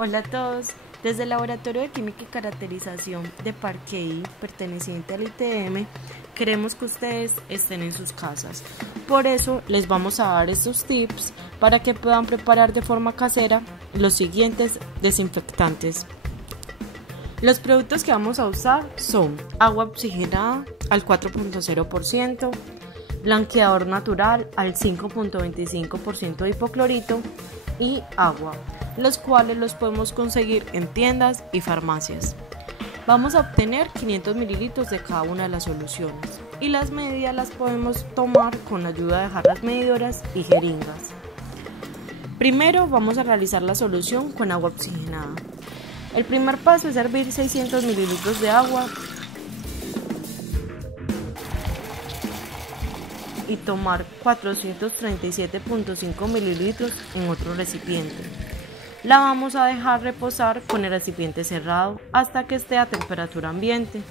Hola a todos. Desde el Laboratorio de Química y Caracterización de Parquei, perteneciente al ITM, queremos que ustedes estén en sus casas. Por eso les vamos a dar estos tips para que puedan preparar de forma casera los siguientes desinfectantes. Los productos que vamos a usar son agua oxigenada al 4.0%, blanqueador natural al 5.25% de hipoclorito y agua, los cuales los podemos conseguir en tiendas y farmacias. Vamos a obtener 500 mililitros de cada una de las soluciones y las medidas las podemos tomar con la ayuda de jarras medidoras y jeringas. Primero vamos a realizar la solución con agua oxigenada. El primer paso es hervir 600 mililitros de agua y tomar 437.5 mililitros en otro recipiente. La vamos a dejar reposar con el recipiente cerrado hasta que esté a temperatura ambiente.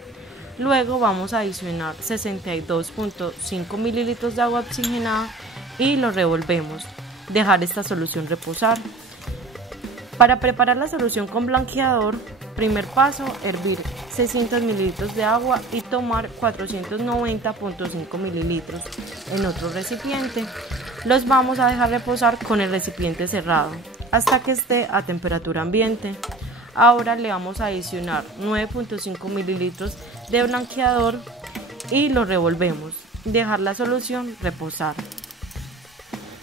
Luego vamos a adicionar 62.5 mililitros de agua oxigenada y lo revolvemos. Dejar esta solución reposar. Para preparar la solución con blanqueador, primer paso, hervir 600 mililitros de agua y tomar 490.5 mililitros en otro recipiente. Los vamos a dejar reposar con el recipiente cerrado hasta que esté a temperatura ambiente. Ahora le vamos a adicionar 9.5 mililitros de blanqueador y lo revolvemos. Dejar la solución reposar.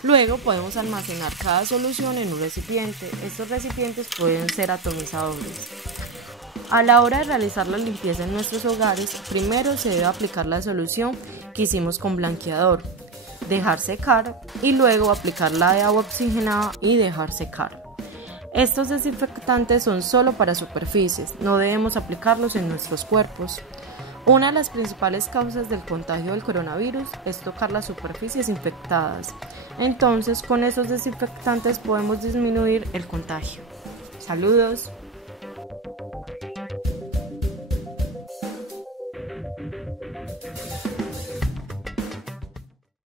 Luego podemos almacenar cada solución en un recipiente. Estos recipientes pueden ser atomizadores. A la hora de realizar la limpieza en nuestros hogares, primero se debe aplicar la solución que hicimos con blanqueador, dejar secar y luego aplicar la de agua oxigenada y dejar secar. Estos desinfectantes son solo para superficies, no debemos aplicarlos en nuestros cuerpos. Una de las principales causas del contagio del coronavirus es tocar las superficies infectadas. Entonces, con estos desinfectantes podemos disminuir el contagio. Saludos.